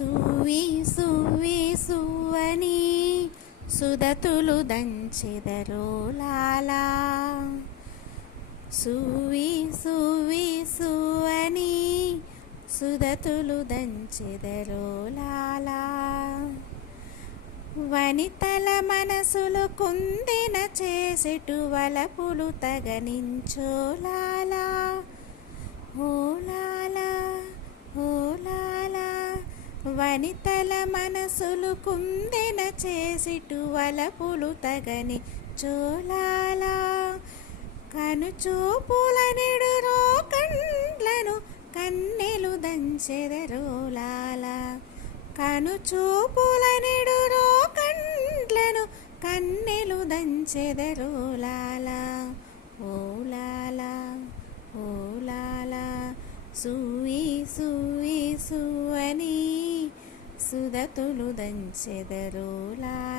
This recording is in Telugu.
సువి సువి సువని సుదతులు దంచెదరో లాలా. సువి సువి సువని సుదతులు దంచెదరో లాలా. వనితల మనసులు కుందిన చేసెటు వలపులు తగనించో లాలా. ఓ లాలా ఓ లాలా వనితల మనసులు కుందిన చేసిటు వలపులు తగని చోలాలా. కనుచూపుల నిడురో కండ్లను కన్నెలు దంచెదరో లాలా. కనుచూపుల నిడురో కండ్లను కన్నెలు దంచెదరో లాలా. ఓ లాలా ఓ లాలా సువి సువి సువని సుదతులు దంచెదరో లాలా.